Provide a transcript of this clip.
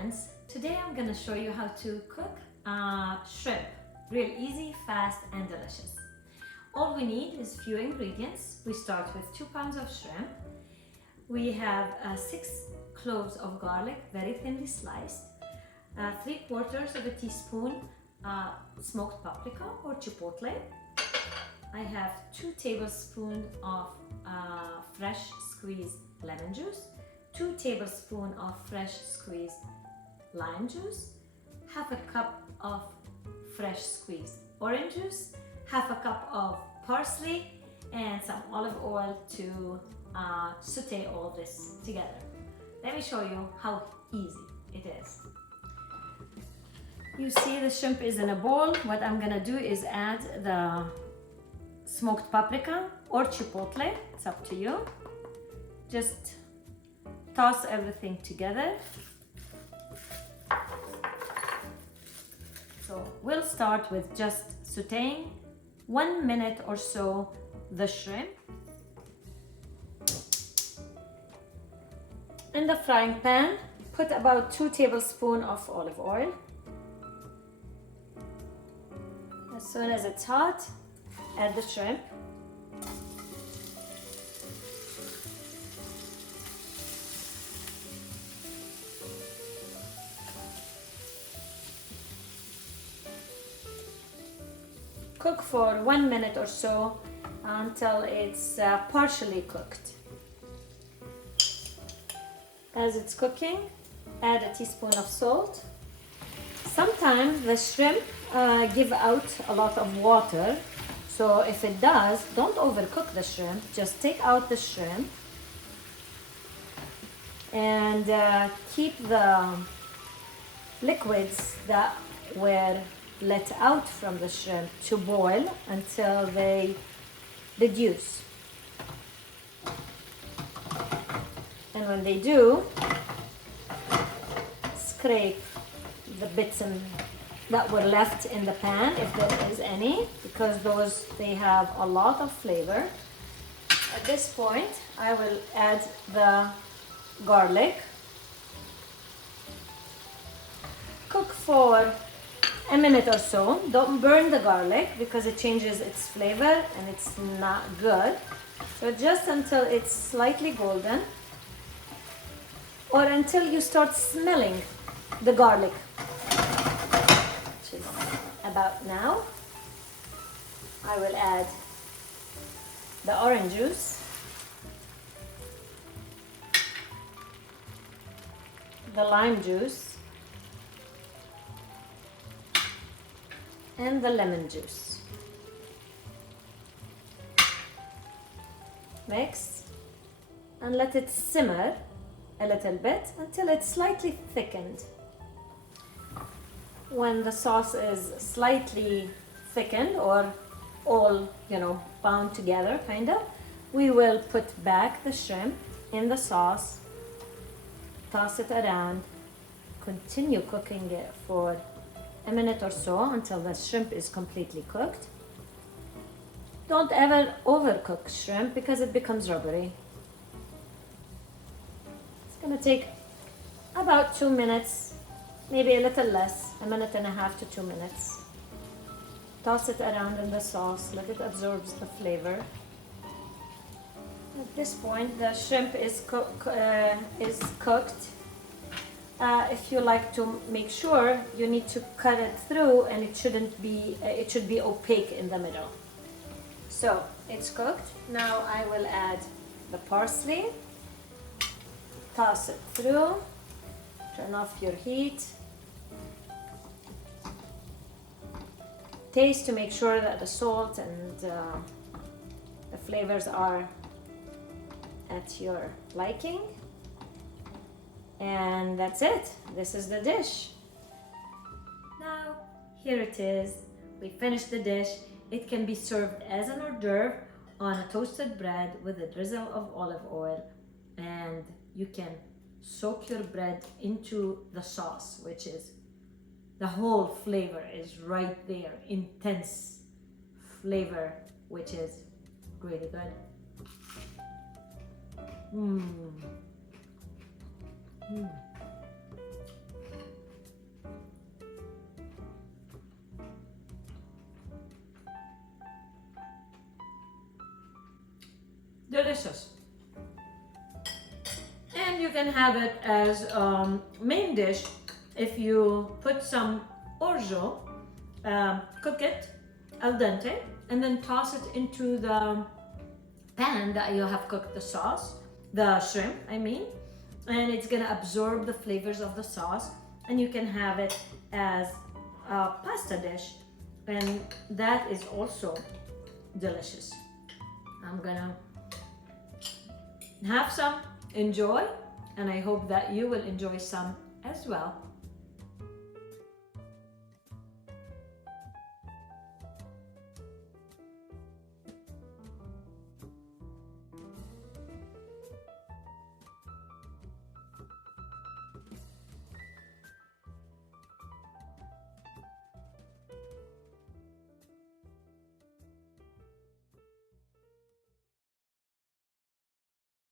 friends, today I'm going to show you how to cook shrimp. Real easy, fast and delicious. All we need is few ingredients. We start with 2 pounds of shrimp. We have 6 cloves of garlic, very thinly sliced, 3/4 of a teaspoon smoked paprika or chipotle. I have 2 tablespoons of fresh squeezed lemon juice, 2 tablespoons of fresh squeezed lime juice, half a cup of fresh squeezed orange juice, half a cup of parsley, and some olive oil to saute all this together. Let me show you how easy it is. You see the shrimp is in a bowl. What I'm gonna do is add the smoked paprika or chipotle, it's up to you. Just toss everything together. So we'll start with just sauteing 1 minute or so the shrimp. In the frying pan, put about 2 tablespoons of olive oil. As soon as it's hot, add the shrimp. Cook for 1 minute or so until it's partially cooked. As it's cooking, add a teaspoon of salt. Sometimes the shrimp give out a lot of water, so if it does, don't overcook the shrimp. Just take out the shrimp and keep the liquids that were let out from the shrimp to boil until they reduce. And when they do, scrape the bits that were left in the pan, if there is any, because they have a lot of flavor. At this point, I will add the garlic. Cook for a minute or so. Don't burn the garlic because it changes its flavor and it's not good. So just until it's slightly golden or until you start smelling the garlic, which is about now. I will add the orange juice, the lime juice, and the lemon juice. Mix and let it simmer a little bit until it's slightly thickened. When the sauce is slightly thickened or all, bound together kind of, we will put back the shrimp in the sauce, toss it around, continue cooking it for a minute or so until the shrimp is completely cooked. Don't ever overcook shrimp because it becomes rubbery. It's going to take about 2 minutes, maybe a little less, 1.5 minutes to 2 minutes. Toss it around in the sauce, let it absorb the flavor. At this point, the shrimp is cooked. If you like to make sure, you need to cut it through, and it should be opaque in the middle. So it's cooked. Now I will add the parsley. Toss it through. Turn off your heat. Taste to make sure that the salt and the flavors are at your liking. And that's it. This is the dish. Now, here it is. We finished the dish. It can be served as an hors d'oeuvre on a toasted bread with a drizzle of olive oil. And you can soak your bread into the sauce, which is the whole flavor is right there. Intense flavor, which is really good. delicious. And you can have it as main dish if you put some orzo, cook it al dente, and then toss it into the pan that you have cooked the sauce, the shrimp, I mean, and it's gonna absorb the flavors of the sauce, and you can have it as a pasta dish, and that is also delicious. I'm gonna have some, enjoy, and I hope that you will enjoy some as well.